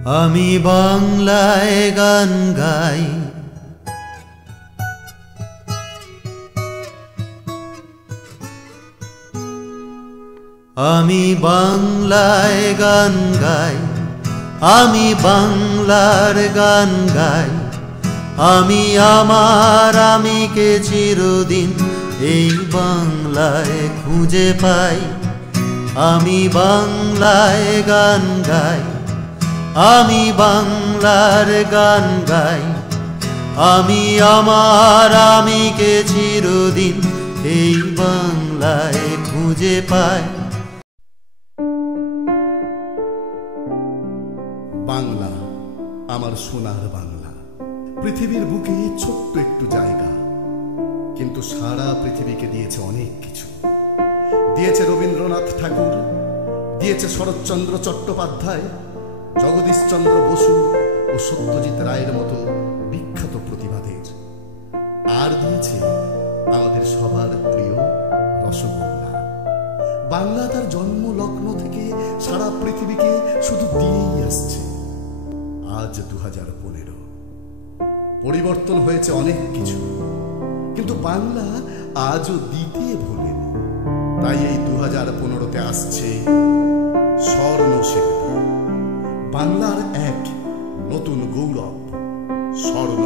আমি বাংলায় গান গাই, আমি বাংলায় গান গাই, আমি বাংলার গান গাই। আমি আমার আমিকে চিরদিন এই বাংলায় খুঁজে পাই। আমি বাংলায় গান গাই, আমি বাংলার গান গাই। আমি আমার আমিকে চিরদিন এই বাংলায় খুঁজে পাই। বাংলা আমার সোনার বাংলা, পৃথিবীর বুকে ছোট্ট একটু জায়গা, কিন্তু সারা পৃথিবীকে দিয়েছে অনেক কিছু। দিয়েছে রবীন্দ্রনাথ ঠাকুর, দিয়েছে শরৎচন্দ্র চট্টোপাধ্যায়, জগদীশচন্দ্র বসু ও সত্যজিৎ রায়ের মতো বিখ্যাত প্রতিভাদের। আর দিয়েছে আমাদের সবার প্রিয় রসগোল্লা। বাংলা তার জন্ম লগ্ন থেকে সারা পৃথিবীকে শুধু দিয়েই আসছে। আজ 2015, পরিবর্তন হয়েছে অনেক কিছু, কিন্তু বাংলা আজও দিতে ভোলেনি। তাই এই 2015-তে আসছে স্বর্ণশিল্পী, বাংলার এক নতুন গৌরব, স্বর্ণ